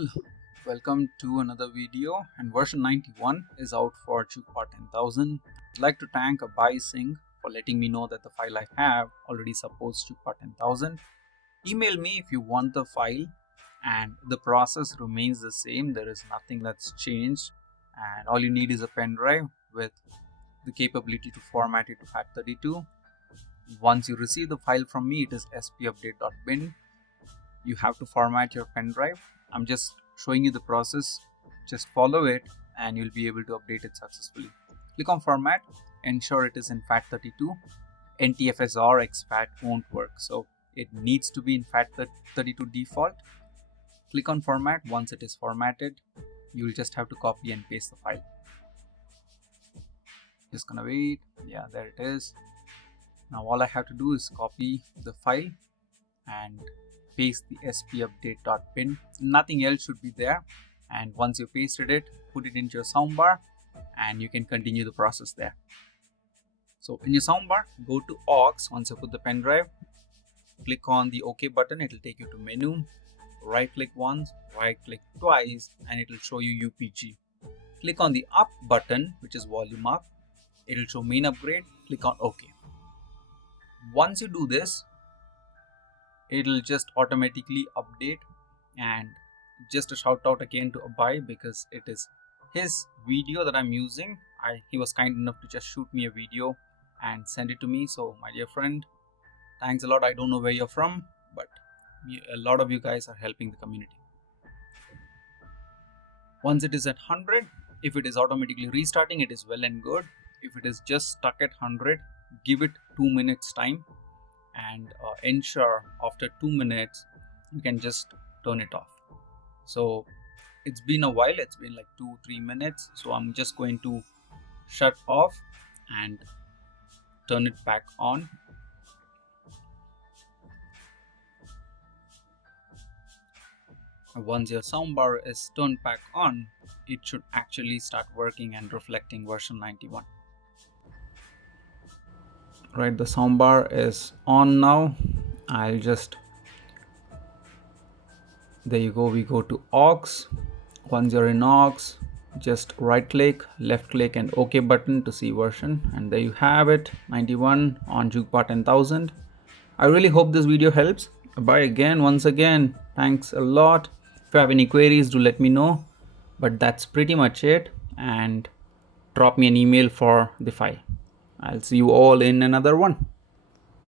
all, welcome to another video, and version 91 is out for JukeBar 10,000. I'd like to thank Abhay Singh for letting me know that the file I have already supports JukeBar 10,000. Email me if you want the file, and the process remains the same. There is nothing that's changed, and all you need is a pen drive with the capability to format it to FAT32. Once you receive the file from me, it is spupdate.bin. You have to format your pen drive. I'm just showing you the process. Just follow it and you'll be able to update it successfully. Click on format, ensure it is in FAT32. NTFS or exFAT won't work, so it needs to be in FAT32 default. Click on format. Once it is formatted, you'll just have to copy and paste the file. Just gonna wait. Yeah, there it is. Now all I have to do is copy the file and paste the spupdate.bin. Nothing else should be there. And once you pasted it, put it into your soundbar and you can continue the process there. So in your soundbar, go to aux. Once you put the pen drive, click on the OK button. It will take you to menu. Right click once, right click twice, and it will show you UPG. Click on the up button, which is volume up. It will show main upgrade. Click on OK. Once you do this, it'll just automatically update. And just a shout out again to Abhay, because it is his video that I'm using. He was kind enough to just shoot me a video and send it to me. So my dear friend, thanks a lot. I don't know where you're from, but a lot of you guys are helping the community. Once it is at 100, if it is automatically restarting, it is well and good. If it is just stuck at 100, give it 2 minutes time, and ensure after 2 minutes you can just turn it off. So it's been a while, it's been like 2-3 minutes, so I'm just going to shut off and turn it back on. Once your soundbar is turned back on, it should actually start working and reflecting version 91. Right, the soundbar is on now. There you go, we go to aux. Once you're in aux, just right click, left click and OK button to see version, and there you have it, 91 on JukeBar 10,000. I really hope this video helps. Bye once again, thanks a lot. If you have any queries, do let me know, but that's pretty much it, and drop me an email for the file. I'll see you all in another one.